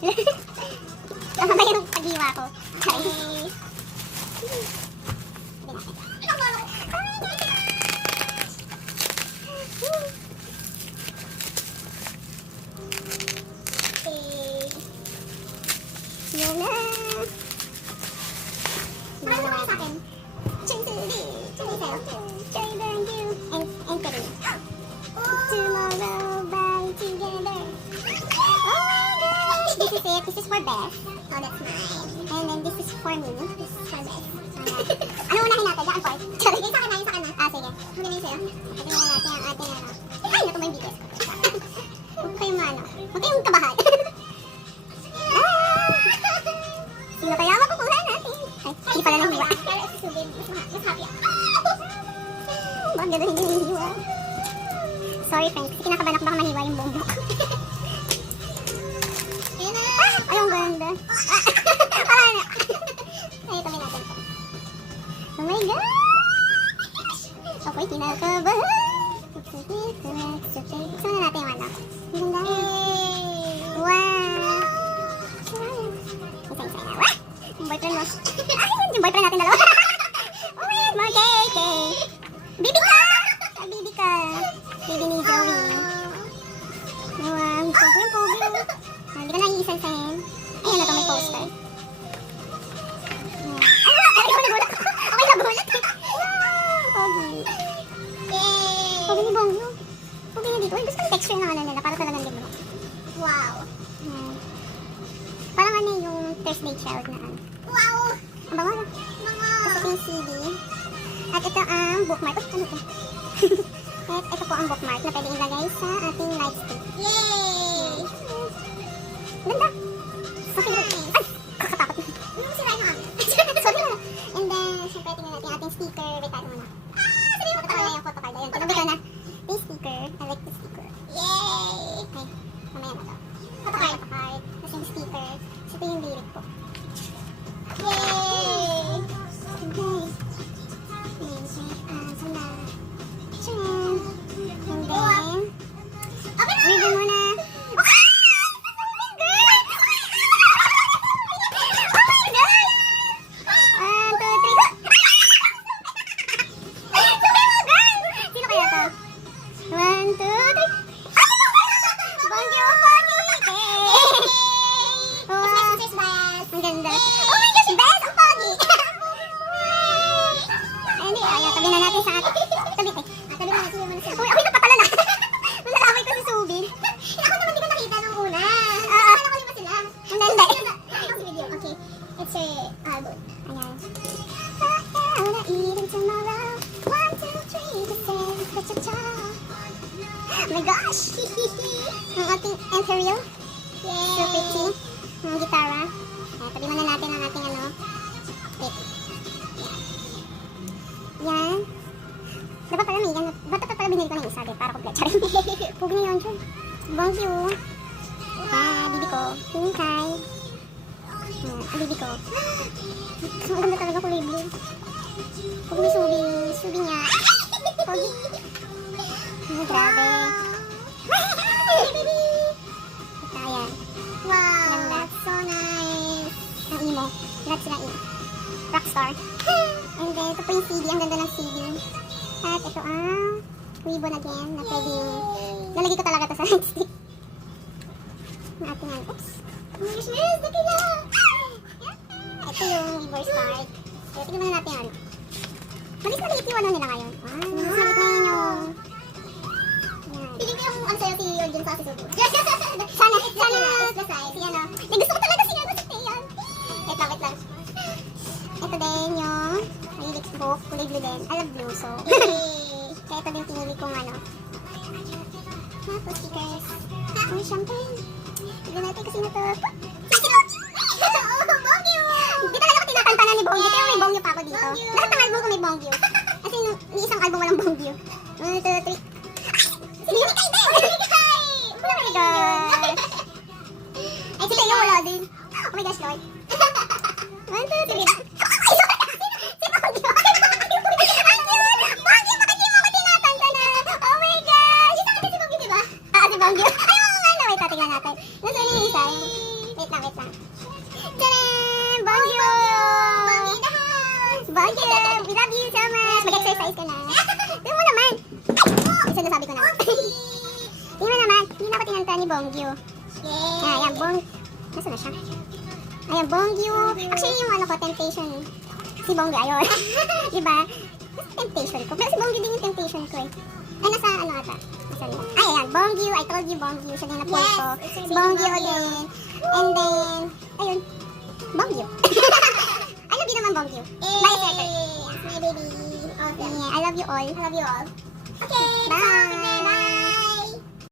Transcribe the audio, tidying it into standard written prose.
Tama ba yung pag-iwa ko? Okay. Yan na. Yan na sa akin. Ching-ching-di. Ching-ching-di. Ching-ching-di. And Peru. Tomorrow, bye together. Oh my gosh! This is it. This is for Beth. Oh, that's mine. And then this is for me. This is for Beth. Ano unahin natin? Diyan for? Sorry. Yung sa akin na, yung sa akin na. Ah, sige. Ano na yung sa'yo? Ito na natin ang ating ano. Ay, natumay yung biggest. Huwag kayong ano. Huwag kayong kabahan. Sino kaya makukuha natin? Ay, hindi pala nahiwa. Pero si Subin, mas happy ako. Bakit gano'n hindi nahiwa? Sorry friends, kasi kinakabahan ako baka mahiwa yung buong buhok. Ayun na! Ay, ang ganda. Para na. Ay, tabi natin po. Oh my gosh! Ako'y kinakabahan. Buksan na natin yung ano. Ang ganda. Wow! Isa-isa na. Wah! Yung boyfriend mo. Ay, yung boyfriend natin dalawa. Oh my God, more cake! Bibi ka! Bibi ka! Bibi ni Joey. Wow, pogi yung pogi. Hindi ka naiisal-sahin. Ayun na ito, may poster. Ay, ako nagulat. Okay, nagulat. Pogi. Yay! Pogi ni Bongyo. Pogi na dito. Uy, gusto ko yung texture ng ano nila. Para talagang libro. Wow. Parang ano yung Thursday Child na ano. Wow! Ang bango na. Tapos ito yung CD. At ito ang bookmark. Oh, ano ito? At ito po ang bookmark na pwede ilagay sa ating nightstick. Yay! Ganda! Okay, ay! Kakatakot na. Sirain mo kami. Sorry na. And then, syempre tingnan natin yung ating sticker. Wait, tayo muna. Sabi mo na yung photocard. Ayun, tinabit ko na. Yung sticker. I like the sticker. Yay! Okay, mamaya na to. Photocard. Tapos yung sticker. So, ito yung lyric ko. Yay! Okay. And then, reading mo na. Oh my gosh! Ang ating Imperial. Yay! So pretty. Ang gitara. Tabi muna natin ang ating ano. Wait. Yan. Dapat pala may ganun. Ba't pala binili ko na yung isa? Para complete. Huwag na yun siya. Bonjour. Bibi ko. Hininkay. Bibi ko. Ang ganda talaga kulay blue. Huwag ni Subi. Subi niya. Huwag. Grabe. Baby! Ito, ayan. Wow! Ganda. So nice. Ang emo. Lahat sila emo. Rockstar. And then, ito po yung CD. Ang ganda ng CD. At ito ang ribbon again na pwedeng lalagay ko talaga ito sa nightstick. Na ating ano. Oops! Miss! Daki na! Ito yung reverse card. So, tignan muna natin ano. Malis maliit yung ano nila ngayon. Malis maliit na yun yung... Piling ko yung ano sa'yo si Eugene sa Subo. Sana, si ano. Gusto ko talaga si ano si Teon. Wait lang. Ito din yung lyrics book, kulay blue din. I love blue, so. Kaya ito din pinili kong ano. Tapos stickers. May champagne. Tignan natin kasi na to. Oh, Bongyo! Hindi talaga ako tinakantanan ni Bongyo. Kaya may Bongyo pa ako dito. Lahat ng album ko may Bongyo. Kasi yung isang album walang Bongyo. 1, 2, 3. Hinikay din! Hinikay! Oh my God! Ay, si Teo wala din. Oh my gosh, Lord. 1, 2, 3. Si Bongyo! Bongyo, bakit di mo ako tinatantanan? Oh my gosh! Isa ka din si Bongyo, diba? Si Bongyo. Ay, oo nga na. Wait, tatignan natin. Nasaan yung isa? Wait lang. wait lang. Tadam! Bongyo! Bongyo in the house! Bongyo! We love you so much! Mag-exercise ka na. Tingnan mo naman! Ay, sinasabi ko na. Tingnan mo naman, hindi na ako tinanta ni Bongyo. Ayan, Nasaan na siya? Ayan, Bongyo. Actually, yung ano ko, temptation. Si Bongyo, ayun. Diba? Nasa temptation ko. Pero si Bongyo din yung temptation ko eh. Ay, nasa ano ata? Nasa ano? Ay, ayan, Bongyo. I told you Bongyo. Siya din na point ko. Bongyo din. And then, ayun. Bongyo. I love you naman, Bongyo. Bye, Sir. My baby. Okay. Yeah, I love you all. I love you all. Okay. Bye.